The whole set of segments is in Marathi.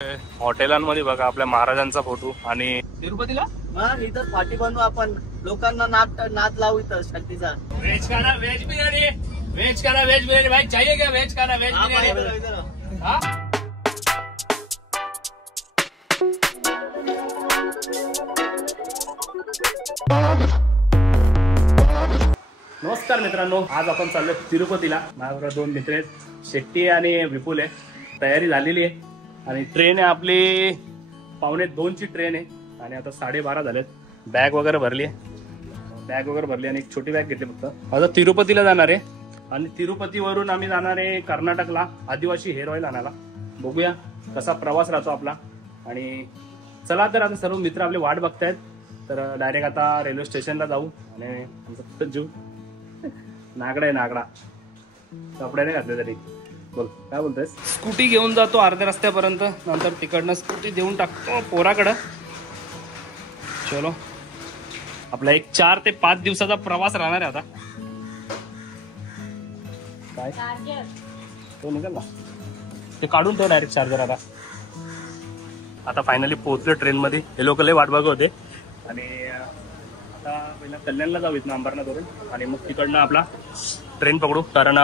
हॉटेलांमध्ये बघा आपल्या महाराजांचा फोटो आणि तिरुपतीला इथं पाठी बनवू आपण, लोकांना नाद लावू इथं शांतीचा. वेज खाना वेज बिर्याणी, वेज खाना वेज बिर्याणी. भाई चाहिए क्या वेज खाना वेज बिर्याणी? हाँ नमस्कार मित्रांनो, आज आपण चाललोय तिरुपतीला. माझ्याबरोबर दोन मित्र आहेत, शेट्टी आणि विपुल आहे. तयारी झालेली आहे आणि ट्रेन आहे आपली 1:45ची ट्रेन आहे आणि आता 12:30 झालेत. बॅग वगैरे भरली आणि एक छोटी बॅग घेतली फक्त. आता तिरुपतीला जाणार आहे आणि तिरुपतीवरून आम्ही जाणार आहे कर्नाटकला आदिवासी हेअर ऑइल आणायला. बघूया कसा प्रवास राहतो आपला. आणि चला तर आता सर्व मित्र आपले वाट बघतायत, तर डायरेक्ट आता रेल्वे स्टेशनला जाऊ आणि आमचं जीव नागडा आहे, नागडा कपड्याने घातले तरी. बोल काय बोलतोयस? स्कूटी घेऊन जातो अर्ध्या रस्त्यापर्यंत, नंतर तिकडनं स्कूटी देऊन टाकतो पोराकडं. चलो, आपला एक 4 ते 5 दिवसाचा प्रवास राहणार आहे. आता काय तो निघाल ना, ते काढून ठेव डायरेक्ट चार्जर. आता फायनली पोहोचलो ट्रेन मध्ये. हे लोक लय वाट बघत होते आणि आता पहिला कल्याणला जाऊ इथनं अंबरनाथवरून आणि मग तिकडनं आपला ट्रेन पकडू. कारण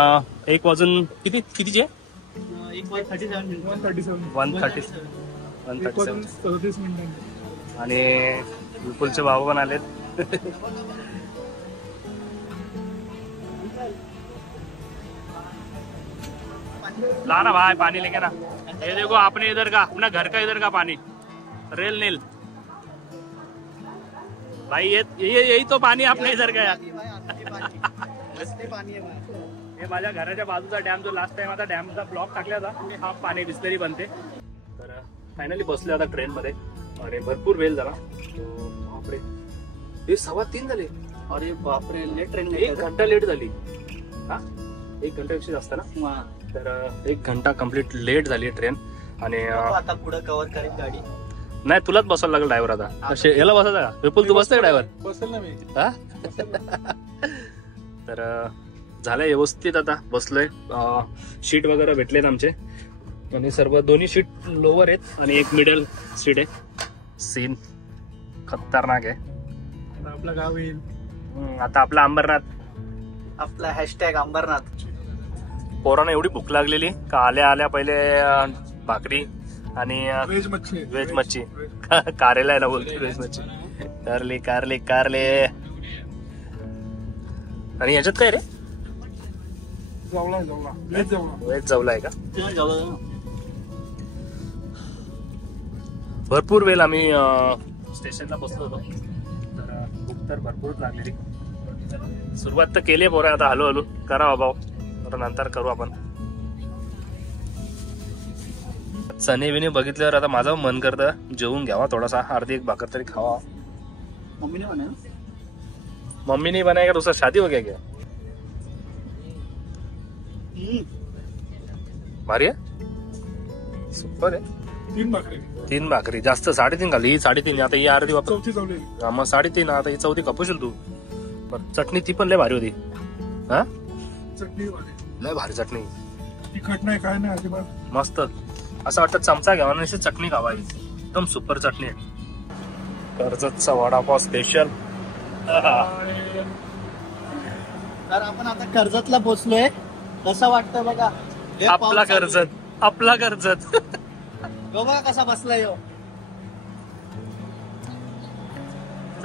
1 वाजून कितीची आहे? 1:37 आणि विपुलचे भाऊ पण आलेत. लाना भाई पानी लेके ना. ये देखो अपने इधर का, अपना घर का इधर का पानी रेल नील भाई. यही तो पानी अपने इधर का यार. हे माझ्या घराच्या बाजूचा डॅम, जो लास्ट टाइम आता डॅमचा ब्लॉक टाकला होता, हा पाणी बिस्लरी बनते. तर फायनली बसले आता ट्रेन मध्ये आणि भरपूर वेळ झाला. बापरे, हे 3:15 झाले. अरे बापरे, लेट ट्रेन. 1 घंटा लेट झाली. हा 1 घंटापेक्षा जास्त ना. तर 1 घंटा कम्प्लीट लेट झाली ट्रेन. आणि आता पुढे कव्हर करेल गाडी. नाही, तुलाच बसायला लागेल ड्रायव्हर आता. याला बसायचा का? विपुल तू बसतोय ड्रायव्हर? बसेल ना मी. हा तर झालंय व्यवस्थित, आता बसलोय. शीट वगैरे भेटलेत आमचे आणि सर्व दोन्ही शीट लोअर आहेत आणि एक मिडल सीट आहे. सीन खतरनाक आहे. आपलं गाव येईल आता आपला अंबरनाथ, आपला हॅशटॅग अंबरनाथ. पोरांना एवढी भूक लागलेली का आल्या आल्या पहिले भाकरी आणि वेज मच्छी कारेला आहे ना, बोलतो वेज मच्छी. कारले आणि याच्यात काय रे? वेज जवला आहे का? भरपूर वेळ आम्ही स्टेशनला बसलो होतो, तर भूक तर भरपूर लागलेली. सुरुवात तर केली पोरा, आता हळूहळू करा बाबा, तर नंतर करू आपण. चणे बिने बघितल्यावर आता माझं मन करतं जेवून घ्यावा थोडासा, अर्धी 1 भाकर तरी खावा. मम्मी नहीं बनाएगा दूसरा शादी हो गया क्या? भारी आहे, सुपर आहे. 3 भाकरी जास्त 3.5 खाल्ली. ही 3.5, आता ही अर्धी वापर. मग 3.5, आता ही 4थी खपशील तू. चटणी ती पण लय भारी होती. हा चटणी लय भारी चटणी, तिखट नाही काय नाही अजिबात. मस्त. असं वाटतं चमचा घ्यावा आणि चटणी खावावी. एकदम सुपर चटणी आहे. कर्जतचा वडापाव स्पेशल. तर आपण आता कर्जतला पोहोचलोय. कसं वाटतं बघा आपला कर्जत. बघा कसा बसलाय हो.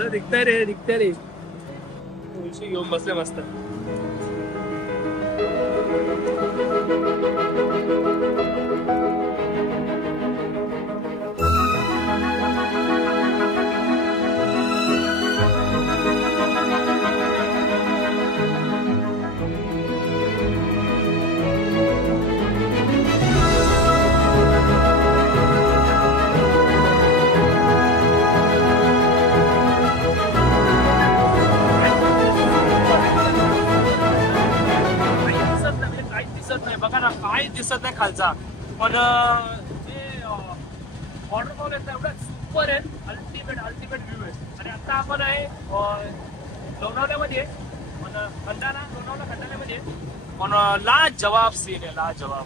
दिखतंय रे तुळशी घेऊन बसले मस्त. बघा ना, काही दिसत नाही खालचा, पण वॉटरफॉल आहे एवढा सुपर आहे. अल्टिमेट व्ह्यू आहे. आणि आता आपण आहे लोणावल्यामध्ये, खंडाल्यामध्ये, पण लाजवाब सीन आहे, लाजवाब.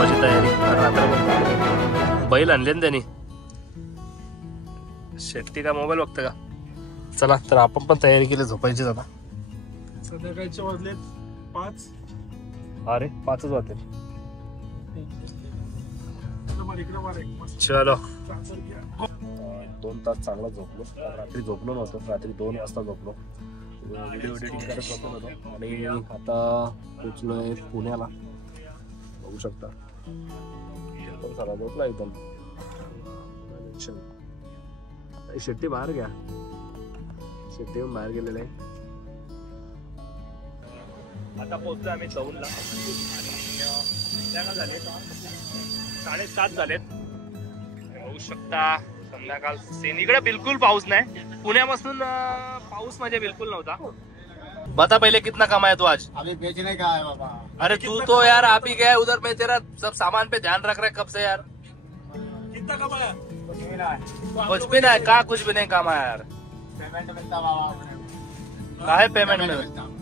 झोपाची तयारी. रात्रभर बैल आणले ना त्यांनी. शेट्टी का मोबाईल बघतं का? चला तर आपण पण तयारी केली झोपायची. आता संध्याकाळचे वाजले 5. अरे 5च वाजले. चलो 2 तास चांगला झोपलो. रात्री झोपलो नव्हतो. रात्री 2 वाजता झोपलो. व्हिडिओ एडिटिंग करत बसलो होतो आणि आता पोचलोय पुण्याला. बघू शकता पण सारा झोपला एकदम. शेट्टी बाहेर घ्या. शेट्टी बाहेर गेलेले. आता पोहोचलो आम्ही दौंडला आणि संध्याकाळ झाले 7:30 झालेत. बघू शकता संध्याकाळ सेन. इकडे बिलकुल पाऊस नाही. पुण्यापासून पाऊस म्हणजे बिलकुल नव्हता. बता पहले कितना कमाया तू आज? अभी बेचने का है बाबा. अरे तू तो यार आप ही गया उधर. मैं तेरा सब सामान पे ध्यान रख रहा है कब से यार. कितना कमाया? कुछ भी नहीं. कहा कुछ भी नहीं कमाया यार. पेमेंट मिलता बाबा अपने. काहे पेमेंट में?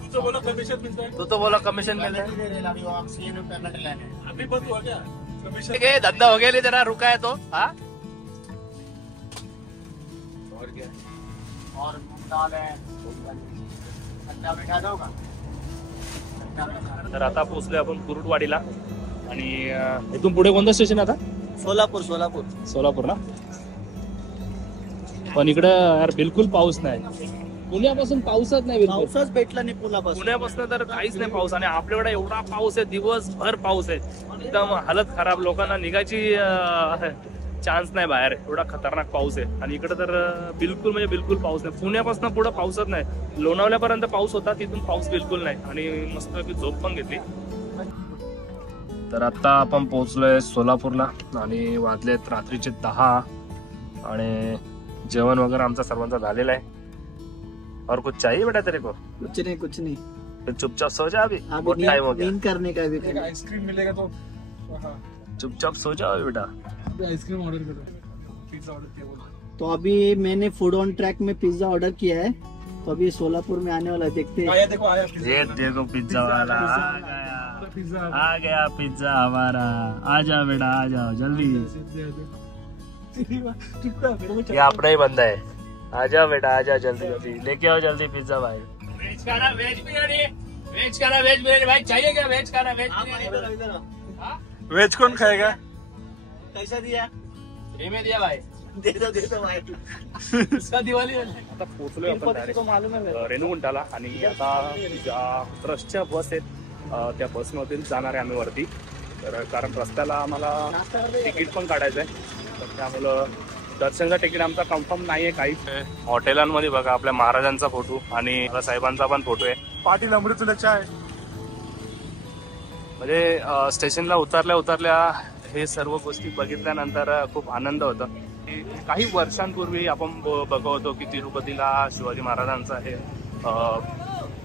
तू तो बोला कमीशन मिलता है. तू तो बोला कमीशन मिलता है. पेमेंट लेने अभी बंद हुआ क्या कमीशन? ठीक है धंधा हो गया नहीं तेरा. रुका है तो हाँ. और क्या और मूंग दाल है. अंडा मिठा दो का. तर आता पोहोचलोय आपण कुरुटवाडीला. आणि इथून पुढे कोणतं स्टेशन आता? सोलापूर. सोलापूर ना. पण इकडं यार बिलकुल पाऊस नाही. पुण्यापासून पाऊसच नाही बिलकुल. पाऊसच भेटला नाही पुण्यापासून. पुण्यापासून तर काहीच नाही पाऊस. आणि आपल्याकडे एवढा पाऊस आहे. दिवसभर पाऊस आहे. एकदम हालत खराब. लोकांना निघायची चान्स नाही बाहेर. एवढा खतरनाक पाऊस आहे. आणि इकडे तर बिलकुल म्हणजे बिलकुल पाऊस नाही. पुण्यापासून पुढे पाऊसच नाही. लोणावल्यापर्यंत पाऊस होता. तिथून पाऊस बिलकुल नाही. आणि मस्तपैकी झोप पण घेतली. तर आता आपण पोहोचलोय सोलापूरला आणि वाजलेत रात्रीचे 10. आणि जेवण वगैरे आमचा सर्वांचा झालेला आहे. और कुछ चाहिए बेटा तेरे को? कुछ नहीं. तो चुपचाप सो जा. अभी बहुत टाइम हो गया. नींद करने का भी. आइसक्रीम मिलेगा तो चुपचाप सो जाओ बेटा. आइसक्रीम ऑर्डर करो. पिज्जा ऑर्डर किया बोला. तो अभी मैंने फूड ऑन ट्रैक में पिज्जा ऑर्डर किया है. तो अभी सोलापुर में आने वाला है. देखते हैं. आया देखो आया पिज्जा. ये देखो पिज्जा वाला आ गया. पिज्जा आ गया पिज्जा हमारा. आ जाओ बेटा आ जाओ जल्दी. ये अपना ही बंदा है. आ जाओ बेटा आ जाओ जल्दी जल्दी. लेके आओ जल्दी पिज्जा भाई. वेज खाना वेज बिरयानी. वेज खाना वेज बिरयानी. भाई चाहिए क्या वेज खाना वेज बिरयानी? हाँ? वेज कौन खाएगा? कैसा दिया? फ्री में दिया भाई. दे दो भाई. इसका दिवाली आता पोहोचलोय आपण को मालूम है. रेणुगुंटाला. आणि आता ज्या ट्रस्टच्या बस आहेत त्या बसमधून जाणार आहे आम्ही वरती. तर कारण रस्त्याला आम्हाला तिकीट पण काढायचं आहे. तर त्यामुळं दर्शनचा तिकीट आमचा कन्फर्म नाहीये. काही हॉटेलांमध्ये बघा आपल्या महाराजांचा फोटो आणि साहेबांचा पण फोटो आहे. पाटील अमृतुला चाय. म्हणजे स्टेशनला उतरल्या हे सर्व गोष्टी बघितल्यानंतर खूप आनंद होता. काही वर्षांपूर्वी आपण बघत होतो की तिरुपतीला शिवाजी महाराजांचा हे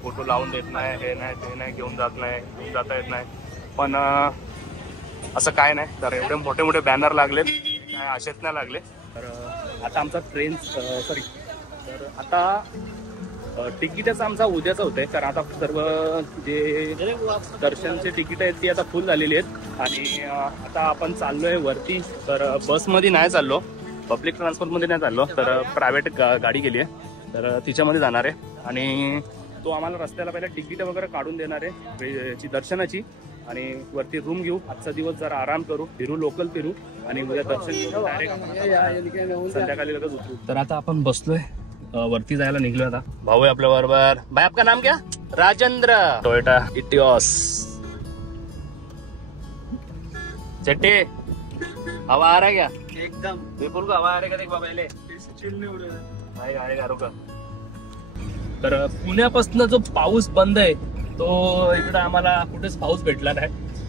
फोटो लावून देत नाही. हे नाही ते नाही. घेऊन जाता येत नाही. पण असं काय नाही. तर एवढे मोठे मोठे बॅनर लागलेत. काय असेच नाही लागले. तर आता आमचा ट्रेन तर आता तिकीटच आमचा उद्याच होतंय. कारण आता सर्व जे दर्शनचे तिकीट आहेत ती आता फुल झालेली आहेत. आणि आता आपण चाललोय वरती. तर बसमध्ये नाही चाललो. पब्लिक ट्रान्सपोर्टमध्ये नाही चाललो. तर प्रायव्हेट गाडी गेली आहे. तर तिच्यामध्ये जाणार आहे. आणि तो आम्हाला रस्त्याला पहिला तिकीट वगैरे काढून देणार आहे दर्शनाची. आणि वरती रूम घेऊ. आजचा दिवस जरा आराम करू. फिरू लोकल फिरू. आणि उद्या दर्शन घेऊन डायरेक्ट संध्याकाळी लगेच उतरू. तर आता आपण बसलोय वरती जायला निघलोय. आता भाऊ आहे आपल्या बरोबर. भाई आपका नाम क्या? राजेंद्र. Toyota Etios. चट्टी हवा आ रहा है क्या? एकदम. विपुल को हवा आ रहा है का? पहले आएगा रुका. तर पुण्यापासून जो पाऊस बंद आहे तो इकडे आम्हाला कुठेच पाऊस भेटला नाही.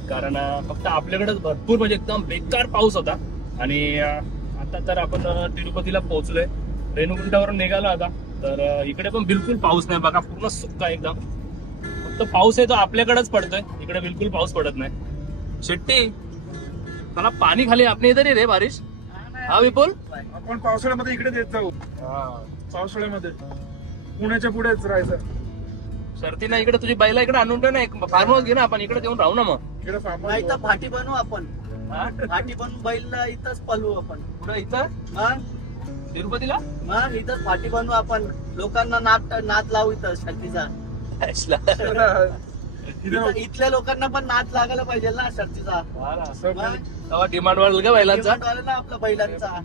कारण फक्त आपल्याकडेच भरपूर म्हणजे एकदम बेकार पाऊस होता. आणि आता तर आपण तिरुपतीला पोहोचलोय. रेणुगुंटावरून निघालो आता. तर इकडे पण बिलकुल पाऊस नाही बघा. पूर्ण सुक्का एकदम. फक्त पाऊस आहे तो आपल्याकडेच पडतोय. इकडे बिलकुल पाऊस पडत नाही. शेट्टी मला पाणी खाली आपल्या इथे रे बारिश. हा विपुल आपण पावसाळ्यामध्ये इकडे देत जाऊ. पावसाळ्यामध्ये पुण्याच्या पुढेच राहायचं. शर्तीनं इकडे तुझी बैला इकडे आणून ठेव ना, एक फार्म हाऊस घे ना आपण, इकडे येऊन राहू ना मग. इकडे farm नाही house तर फाटी बनवू आपण. हा? फाटी बनवून बैलला इथंच पलवू आपण. कुठं इथं मग तिरुपतीला? मग इथंच फाटी बनवू आपण. लोकांना नाद लावू इथं शर्तीचा. इथल्या लोकांना पण नाद लागायला पाहिजे ना शर्तीचा. मग तेव्हा डिमांड वाढेल का बैलांचा? demand वाढेल ना आपल्या बैलांचा.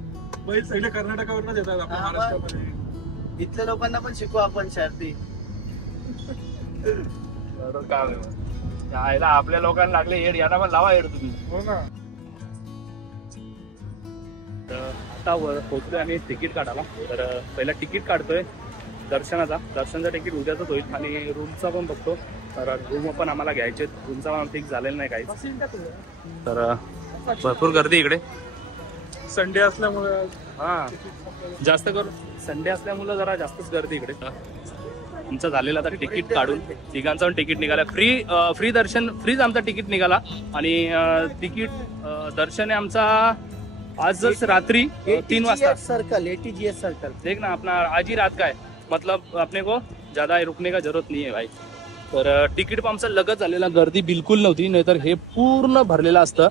बैल सगळे कर्नाटकावरून येतात आपल्या हा, महाराष्ट्रामध्ये. इथल्या लोकांना पण शिकवू आपण शर्ती. काम आहे मग. यायला आपल्या लोकांना लागले हेड, यांना पण लावा हेड तुम्ही. हो ना. तर आता पोहोचलोय आम्ही तिकीट काढायला. तर पहिला तिकीट काढतोय दर्शनाचं तिकीट उद्याच होईल आणि रूमचा पण बघतो. तर रूम पण आम्हाला घ्यायचे, रूमचा पण फिक्स झालेला नाही काहीच. तर भरपूर गर्दी इकडे संडे असल्यामुळे हा, जास्त करून संडे असल्यामुळे जरा जास्तच गर्दी इकडे. आमचं झालेलं आता तिकीट काढून तिघांचा पण तिकीट निघाला. फ्री दर्शन, फ्रीच आमचा तिकीट निघाला. आणि तिकीट दर्शन आहे आमचा आजच रात्री 3 वाजता. Circle ATGS circle. देख ना अपना आज ही रात का है, मतलब अपने को ज्यादा रुकने का जरूरत नहीं है भाई. तर तिकीट पण आमचं लगत झालेला, गर्दी बिलकुल नव्हती, नाहीतर हे पूर्ण भरलेलं असतं.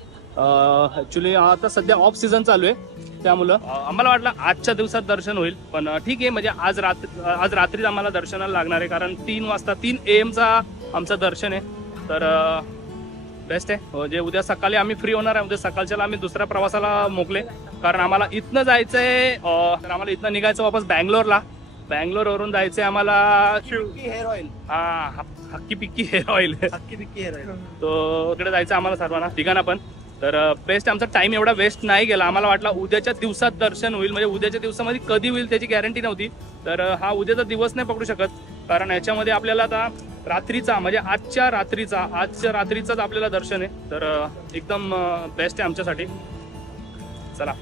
ऍक्च्युली आता सध्या ऑफ सीझन चालू आहे, त्यामुळं आम्हाला वाटलं आजच्या दिवसात दर्शन होईल. पण ठीक आहे, म्हणजे आज रात्रीच आम्हाला दर्शनाला लागणार आहे, कारण 3 वाजता 3 AM चा आमचं दर्शन आहे. तर बेस्ट आहे. जे उद्या सकाळी आम्ही फ्री होणार आहे, उद्या सकाळच्याला आम्ही दुसऱ्या प्रवासाला मोकले, कारण आम्हाला इथनं जायचंय. तर आम्हाला इथनं निघायचं वापस बँगलोरला. बँगलोरवरून जायचंय आम्हाला हेअर ऑइल. हा, हक्की पिक्की हेअर ऑइल. हक्की पिक्की हेअर ऑइल. तो तिकडे जायचं आम्हाला सर्वांना तिघांना पण. तर बेस्ट, आमचा टाइम एवढा वेस्ट नाही गेला. आम्हाला वाटला उद्याच्या दिवसात दर्शन होईल, म्हणजे उद्याच्या दिवसामध्ये कधी होईल त्याची गॅरंटी नव्हती. तर हा उद्याचा दिवस नाही पकडू शकत, कारण याच्यामध्ये आपल्याला आता रात्रीचा, म्हणजे आजच्या रात्रीचाच आपल्याला दर्शन आहे. तर एकदम बेस्ट आहे आमच्यासाठी. चला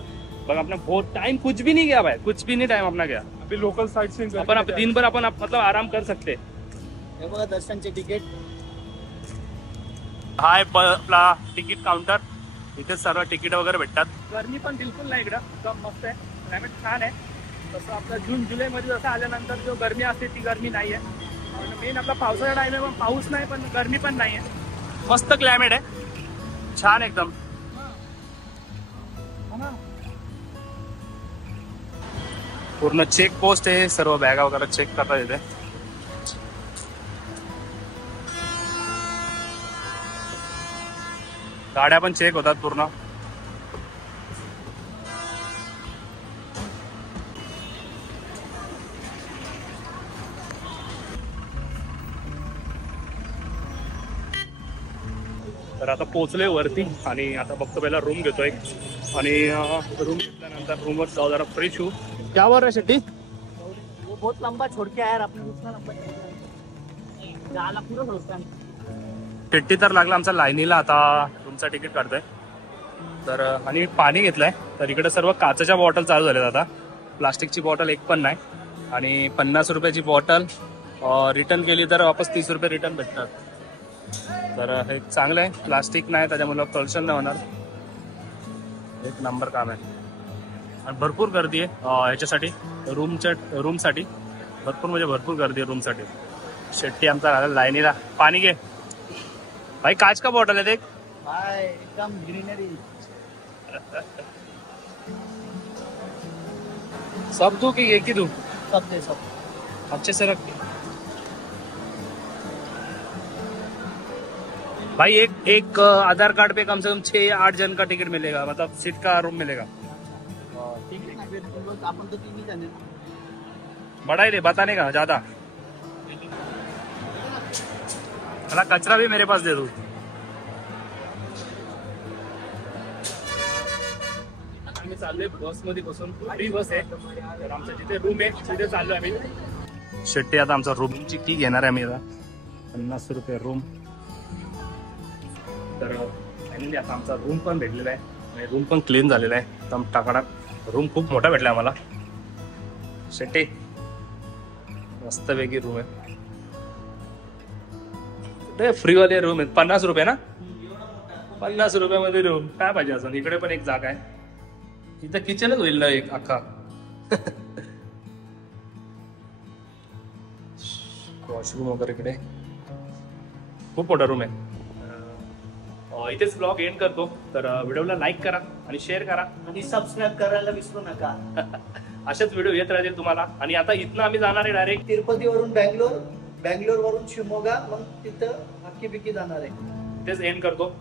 बघा, अपना बहुत टाइम कुछ भी नहीं गया भाई, कुछ भी नहीं टाइम अपना गया. अभी लोकल साइट से अपन दिनभर अपन मतलब आराम कर सकते. हे बघा दर्शनचे तिकीट. हा आहे आपला तिकीट काउंटर. इथे सर्व तिकीट वगैरे भेटतात. गर्मी पण बिलकुल नाही इकडं, एकदम मस्त आहे. क्लायमेट छान आहे. तसं आपलं जून जुलै मध्ये जसं आल्यानंतर जो गर्मी असते ती गर्मी नाही आहे. मेन आपला पावसाळा टाइम आहे, पण पाऊस नाही, पण गर्मी पण नाही आहे. मस्त क्लायमेट आहे, छान एकदम. पूर्ण चेक पोस्ट आहे, सर्व बॅगा वगैरे चेक करतात इथे. गाड्या पण चेक होतात पूर्ण. तर आता पोहोचलोय वरती आणि आता बघतो पहिला रूम घेतोय. आणि रूम घेतल्यानंतर रूमवर जाऊ, जरा फ्रेश होऊ. क्या बोल रहा है शेट्टी? वो बहुत लंबा छोड़ के आया आपण उतना लंबा झाला पुरा रोस्ता. शेट्टी तर लागला आमचा लाईनीला. आता रूमचा तिकीट काढतोय. तर आणि पाणी घेतलंय. तर इकडे सर्व काचेच्या बॉटल चालू झाल्यात आता. प्लास्टिकची बॉटल एक पण नाही. आणि 50 रुपयाची बॉटल रिटर्न केली तर वापस 30 रुपये रिटर्न भेटतात. तर हे चांगलं आहे, प्लास्टिक नाही, त्याच्यामुळे प्रदूषण नाही होणार. एक नंबर काम आहे. आणि भरपूर गर्दी आहे ह्याच्यासाठी, रूमसाठी भरपूर, म्हणजे भरपूर गर्दी आहे रूमसाठी. शेट्टी आमचा राहिला लाईनीला. पाणी घे भाई, काच का बॉटल है देख भाई, एकदम ग्रीनरी. सब दू की एक ही दू? सब दे सब. अच्छे से रख भाई. एक आधार कार्ड पे कम से कम 6 या 8 जन का टिकट मिलेगा, मतलब सीट का रूम मिलेगा. ठीक है ना, फिर आपण तो 3 ही जाने. बड़ा ही दे, बताने का ज्यादा. मला कचरा भी मेरे पास दे दो. आम्ही चाललोय बस मध्ये बसून. फ्री बस आहे. तर आमचं जिथे रूम आहे तिथे चाललोय आम्ही. शेट्टी आता आमचा रूमची की घेणार आहे आम्ही आता. 50 रुपये रूम. तर फायनली आता आमचा रूम पण भेटलेला आहे. रूम पण क्लीन झालेला आहे एकदम टाकाटाक. रूम खूप मोठा भेटला आम्हाला. शेट्टी मस्तपैकी रूम आहे. फ्रीवाले रूम आहेत. 50 रुपये ना, 50 रुपयामध्ये रूम. काय पाहिजे अजून? इकडे पण एक जागा आहे. इथं किचनच होईल ना एक अख्खा. वॉशरूम वगैरे इकडे खूप मोठा रूम आहे. इथेच ब्लॉग एंड करतो. तर व्हिडिओला लाईक करा आणि शेअर करा आणि सबस्क्राईब करायला विसरू नका. असेच व्हिडिओ येत राहतील तुम्हाला. आणि आता इथनं आम्ही जाणार आहे डायरेक्ट तिरुपतीवरून बँगलोर, बँगलोर वरून शिवमोगा, मग तिथं हक्की बिक्की जाणार आहे. तेच एंड करतो.